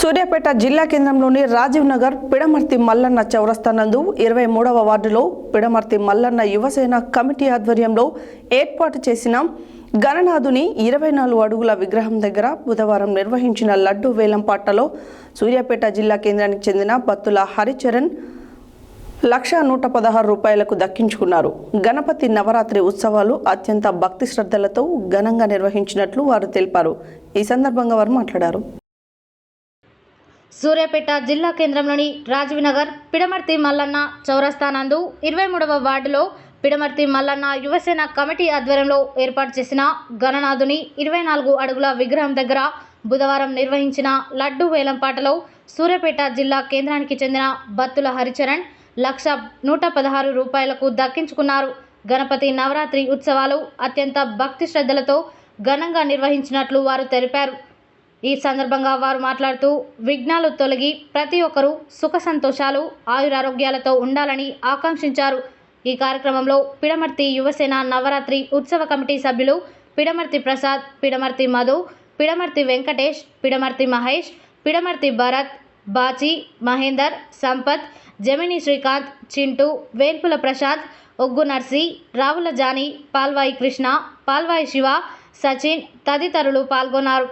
సూర్యాపేట జిల్లా కేంద్రంలోని రాజీవ్ నగర్ పిడమర్తి మల్లన్న చౌరస్తా నందు 23వ వార్డులో పిడమర్తి మల్లన్న యువసేన కమిటీ ఆధ్వర్యంలో ఏర్పాటు చేసిన గణనాథుని 24 అడుగుల విగ్రహం దగ్గర బుధవారం నిర్వహించిన లడ్డు వేలంపాటలో సూర్యాపేట జిల్లా కేంద్రానికి చెందిన బత్తుల హరిచరణ్ 1,116 రూపాయలకు దక్కించుకున్నారు. గణపతి నవరాత్రి ఉత్సవాలు అత్యంత భక్తి శ్రద్ధలతో ఘనంగా నిర్వహించినట్లు వారు తెలిపారు. ఈ సందర్భంగా వారు మాట్లాడారు. సూర్యాపేట జిల్లా కేంద్రంలోని రాజీవ్ నగర్ పిడమర్తి మల్లన్న చౌరస్తా నందు 23వ వార్డులో పిడమర్తి మల్లన్న యువసేన కమిటీ ఆధ్వర్యంలో ఏర్పాటు చేసిన గణనాథుని 24 అడుగుల విగ్రహం దగ్గర బుధవారం నిర్వహించిన లడ్డు వేలంపాటలో సూర్యాపేట జిల్లా కేంద్రానికి చెందిన బత్తుల హరిచరణ్ 1,116 రూపాయలకు దక్కించుకున్నారు. గణపతి నవరాత్రి ఉత్సవాలు అత్యంత భక్తి శ్రద్ధలతో ఘనంగా నిర్వహించినట్లు వారు తెలిపారు. ఈ సందర్భంగా వారు మాట్లాడుతూ విఘ్నాలు తొలగి ప్రతి ఒక్కరూ సుఖ సంతోషాలు ఆయురారోగ్యాలతో ఉండాలని ఆకాంక్షించారు. ఈ కార్యక్రమంలో పిడమర్తి యువసేన నవరాత్రి ఉత్సవ కమిటీ సభ్యులు పిడమర్తి ప్రసాద్, పిడమర్తి మధు, పిడమర్తి వెంకటేష్, పిడమర్తి మహేష్, పిడమర్తి భరత్, బాచి, మహేందర్, సంపత్, జమిని శ్రీకాంత్, చింటూ, వేల్పుల ప్రసాద్, ఒగ్గు నర్సి, రావుల జానీ, పాల్వాయి కృష్ణ, పాల్వాయి శివ, సచిన్ తదితరులు పాల్గొన్నారు.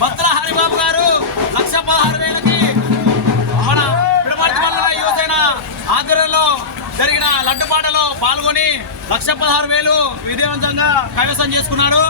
బత్తుల హరిబాబు గారు 1,16,000కి మన పిడమర్తి మల్లన్న యువసేన ఆధ్వర్యంలో జరిగిన లడ్డుపాటలో పాల్గొని 1,16,000 విజయవంతంగా కైవసం చేసుకున్నాడు.